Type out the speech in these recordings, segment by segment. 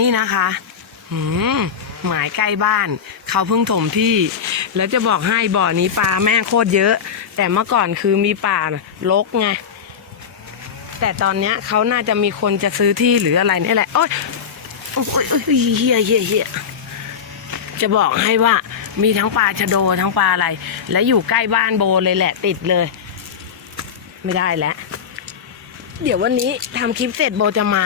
นี่นะคะหืมหมายใกล้บ้าน เขาเพิ่งถมที่ แล้วจะบอกให้บ่อนี้ปลาแม่โคตรเยอะ แต่เมื่อก่อนคือมีป่ารกไง แต่ตอนเนี้ยเขาน่าจะมีคนจะซื้อที่หรืออะไรนี่แหละโอ๊ยโอ๊ยโอ๊ยเฮียเฮียเฮียจะบอกให้ว่ามีทั้งปลาชะโดทั้งปลาอะไร และอยู่ใกล้บ้านโบเลยแหละติดเลย ไม่ได้แล้ว เดี๋ยววันนี้ทำคลิปเสร็จโบจะมา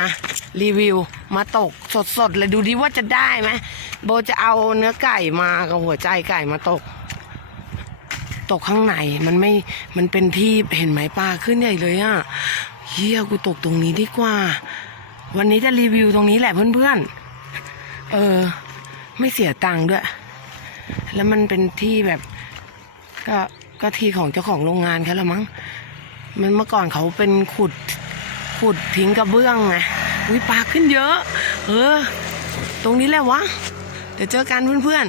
รีวิวมาตกสดๆเลยดูดิว่าจะได้ไหมโบจะเอาเนื้อไก่มากับหัวใจไก่มาตก ตกข้างในมันไม่มันเป็นที่เห็นไหมปลาขึ้นใหญ่เลยอะเฮียกูตกตรงนี้ดีกว่า วันนี้จะรีวิวตรงนี้แหละเพื่อนๆ เออ ไม่เสียตังค์ด้วย แล้วมันเป็นที่แบบ ก็ก็ที่ของเจ้าของโรงงานเขาละมั้ง มันเมื่อก่อนเขาเป็นขุดขุดทิ้งกระเบื้องไง อุ้ยปลาขึ้นเยอะ เออ ตรงนี้แหละวะ เดี๋ยวเจอกันเพื่อนเพื่อน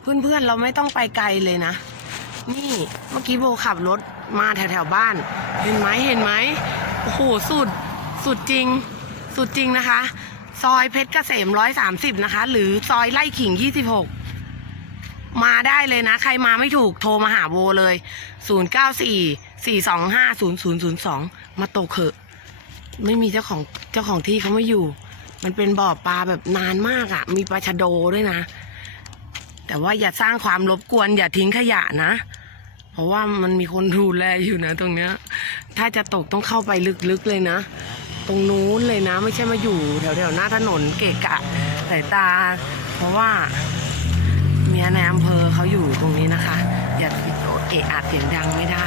เพื่อนเพื่อนเราไม่ต้องไปไกลเลยนะ นี่เมื่อกี้โบขับรถมาแถวแถวบ้าน เห็นไหมเห็นไหมโอ้โหสุดสุดจริง สุดจริงนะคะ ซอยเพชรเกษมร้อยสามสิบนะคะ หรือซอยไล่ขิงยี่สิบหกมาได้เลยนะ ใครมาไม่ถูกโทรมาหาโบเลยศูนย์เก้าสี่สี่สองห้าศูนย์ศูนย์ศูนย์สอง มาตกเถอะไม่มีเจ้าของเจ้าของที่เขาไม่อยู่ มันเป็นบ่อปลาแบบนานมากอะ่ะ มีปลาชะโดด้วยนะ แต่ว่าอย่าสร้างความรบกวน อย่าทิ้งขยะนะ เพราะว่ามันมีคนดูแลอยู่นะตรงเนี้ย ถ้าจะตกต้องเข้าไปลึกๆเลยนะ ตรงนู้นเลยนะ ไม่ใช่มาอยู่แถวๆหน้าถนนเกะกะสายตา เพราะว่าเมียในอำเภอเขาอยู่ตรงนี้นะคะ อย่าเอะอะเสียงดังไม่ได้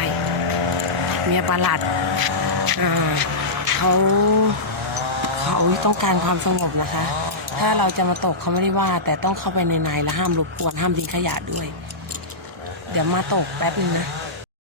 เมียประหลัด เขาเขาต้องการความสงบนะคะ ถ้าเราจะมาตกเขาไม่ได้ว่า แต่ต้องเข้าไปในในและห้ามรบกวนห้ามทิ้งขยะด้วย เดี๋ยวมาตกแป๊บนึงนะ